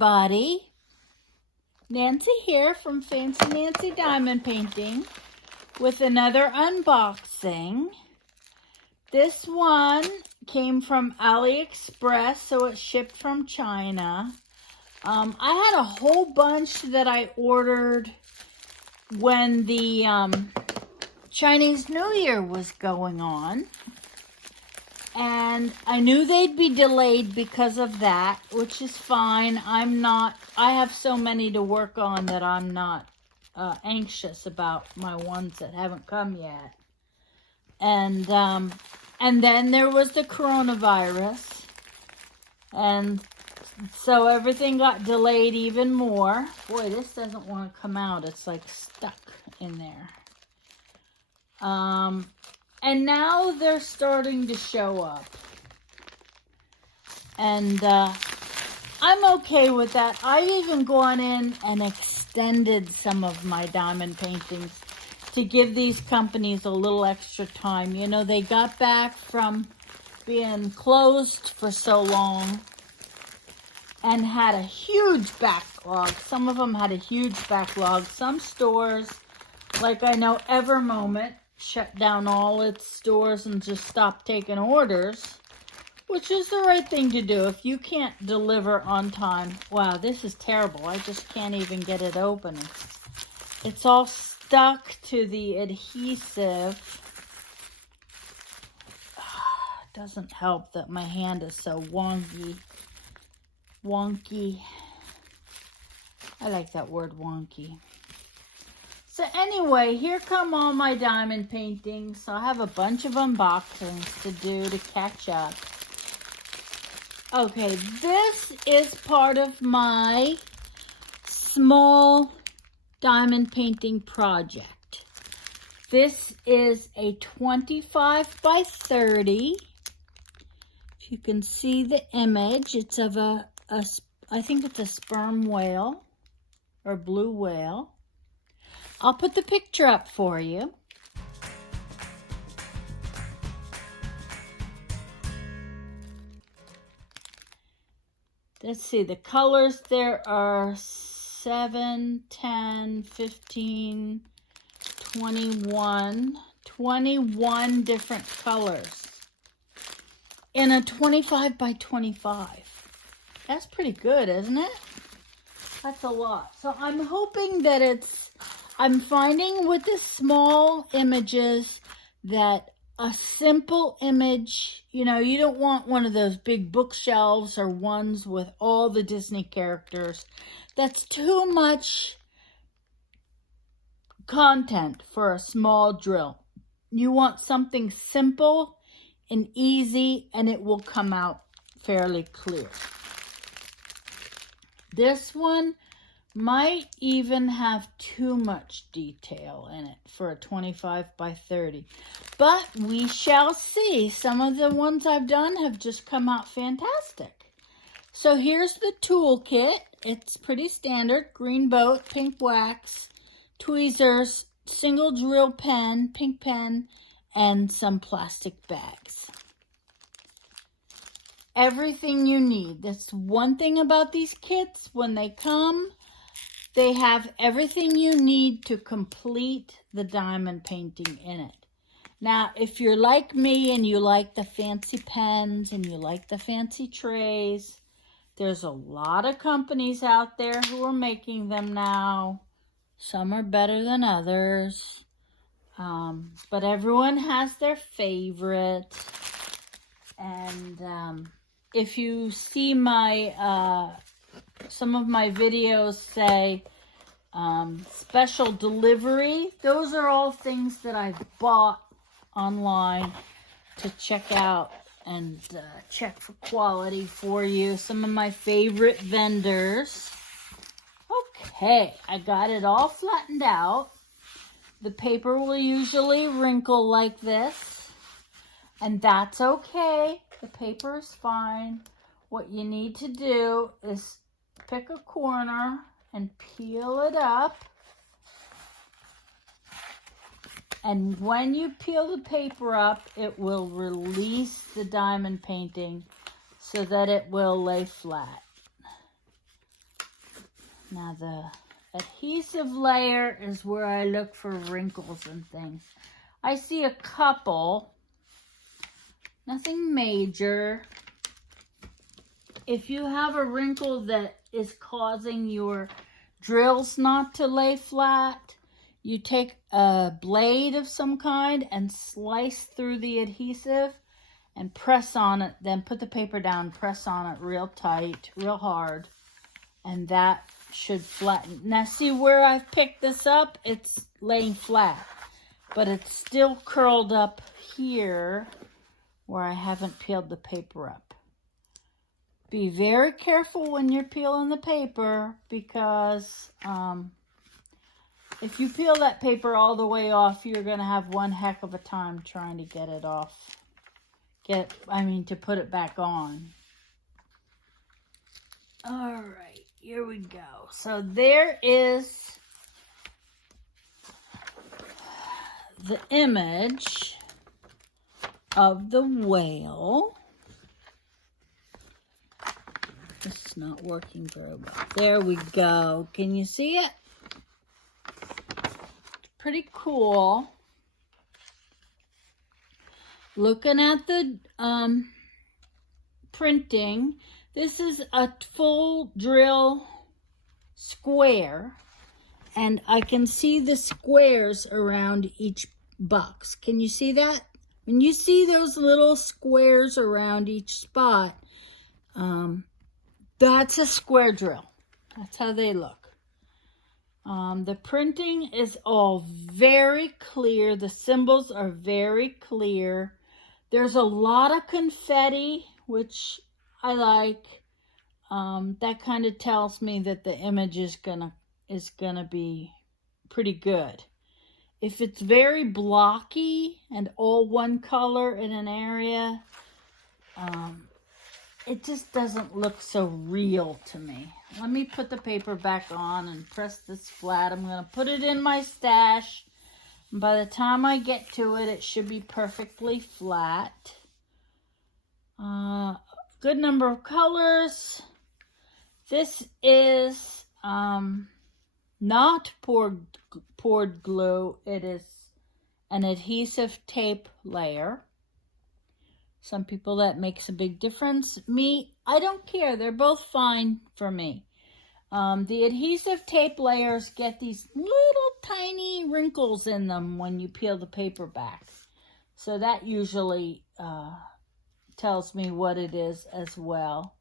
everybody. Nancy here from Fancy Nancy Diamond Painting with another unboxing. This one came from AliExpress, so it shipped from China. I had a whole bunch that I ordered when the Chinese New Year was going on. And I knew they'd be delayed because of that, which is fine. I have so many to work on that I'm not anxious about my ones that haven't come yet. And then there was the coronavirus. And so everything got delayed even more. Boy, this doesn't want to come out. It's like stuck in there. And now they're starting to show up. And I'm okay with that. I've even gone in and extended some of my diamond paintings to give these companies a little extra time. You know, they got back from being closed for so long and had a huge backlog. Some of them had a huge backlog. Some stores, like I know Evermoment, shut down all its stores and just stopped taking orders, which is the right thing to do. If you can't deliver on time, wow, this is terrible. I just can't even get it open. It's all stuck to the adhesive. It doesn't help that my hand is so wonky. I like that word, wonky. So anyway, here come all my diamond paintings. So I have a bunch of unboxings to do to catch up. Okay, this is part of my small diamond painting project. This is a 25 by 30. If you can see the image, it's of I think it's a sperm whale or blue whale. I'll put the picture up for you. Let's see, the colors there are 7, 10, 15, 21. 21 different colors in a 25 by 25. That's pretty good, isn't it? That's a lot. So I'm hoping that I'm finding with the small images that a simple image, you know, you don't want one of those big bookshelves or ones with all the Disney characters. That's too much content for a small drill. You want something simple and easy, and it will come out fairly clear. This one might even have too much detail in it for a 25 by 30. But we shall see. Some of the ones I've done have just come out fantastic. So here's the toolkit. It's pretty standard. Green boat, pink wax, tweezers, single drill pen, pink pen, and some plastic bags. Everything you need. That's one thing about these kits. When they come, they have everything you need to complete the diamond painting in it. Now, if you're like me and you like the fancy pens and you like the fancy trays, there's a lot of companies out there who are making them now. Some are better than others. But everyone has their favorite. And if you see my some of my videos say special delivery, those are all things that I've bought online to check out and check for quality for you. Some of my favorite vendors. Okay, I got it all flattened out. The paper will usually wrinkle like this, and that's okay. The paper is fine. What you need to do is pick a corner and peel it up. And when you peel the paper up, it will release the diamond painting so that it will lay flat. Now the adhesive layer is where I look for wrinkles and things. I see a couple, nothing major. If you have a wrinkle that is causing your drills not to lay flat, you take a blade of some kind and slice through the adhesive and press on it, then put the paper down, press on it real tight, real hard, and that should flatten. Now see where I've picked this up? It's laying flat, but it's still curled up here where I haven't peeled the paper up. Be very careful when you're peeling the paper, because if you peel that paper all the way off, you're going to have one heck of a time trying to get it off. To put it back on. All right, here we go. So there is the image of the whale. This is not working very well. There we go. Can you see it? It's pretty cool. Looking at the printing, this is a full drill square, and I can see the squares around each box. Can you see that? When you see those little squares around each spot, that's a square drill. That's how they look. The printing is all very clear. The symbols are very clear. There's a lot of confetti, which I like. That kind of tells me that the image is gonna be pretty good. If it's very blocky and all one color in an area, it just doesn't look so real to me. Let me put the paper back on and press this flat. I'm going to put it in my stash. By the time I get to it, it should be perfectly flat. Good number of colors. This is not poured glue. It is an adhesive tape layer. Some people that makes a big difference. Me, I don't care. They're both fine for me. The adhesive tape layers get these little tiny wrinkles in them when you peel the paper back. So that usually tells me what it is as well.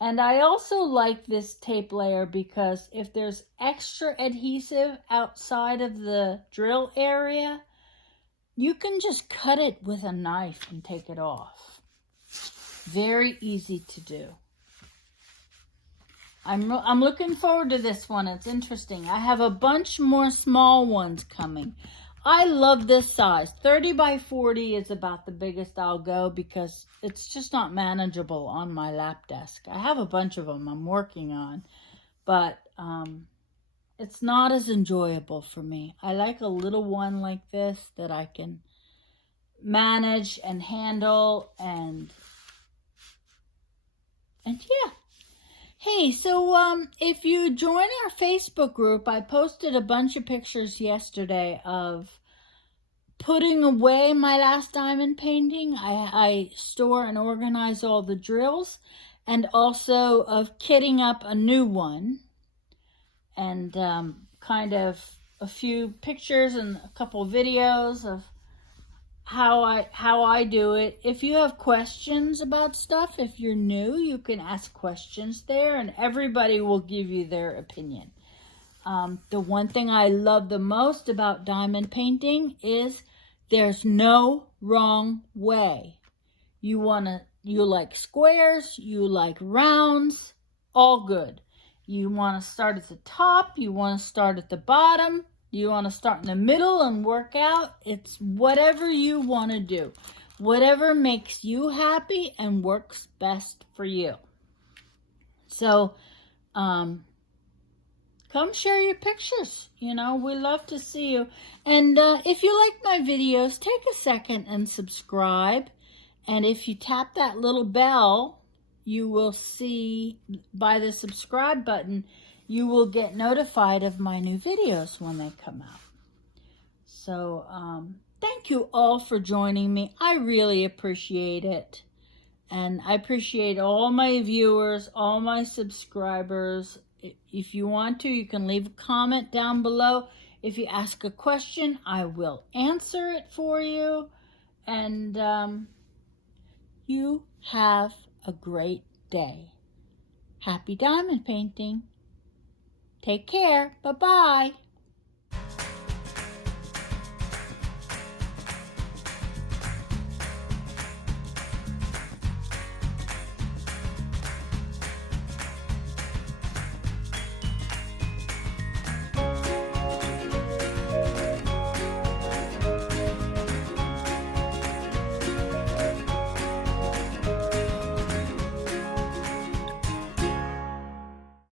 And I also like this tape layer because if there's extra adhesive outside of the drill area, you can just cut it with a knife and take it off. Very easy to do. I'm looking forward to this one. It's interesting. I have a bunch more small ones coming. I love this size. 30 by 40 is about the biggest I'll go because it's just not manageable on my lap desk. I have a bunch of them I'm working on, but it's not as enjoyable for me. I like a little one like this that I can manage and handle and yeah. Hey, so if you join our Facebook group, I posted a bunch of pictures yesterday of putting away my last diamond painting. I store and organize all the drills, and also of kitting up a new one, and kind of a few pictures and a couple videos of how I do it. If you have questions about stuff, if you're new, you can ask questions there, and everybody will give you their opinion. The one thing I love the most about diamond painting is there's no wrong way. You like squares, you like rounds, all good. You want to start at the top, you want to start at the bottom, you want to start in the middle and work out. It's whatever you want to do. Whatever makes you happy and works best for you. So, come share your pictures. You know, we love to see you. And if you like my videos, take a second and subscribe. And if you tap that little bell, you will see by the subscribe button, you will get notified of my new videos when they come out. So thank you all for joining me. I really appreciate it. And I appreciate all my viewers, all my subscribers. If you want to, you can leave a comment down below. If you ask a question, I will answer it for you. And you have a great day. Happy diamond painting. Take care. Bye-bye.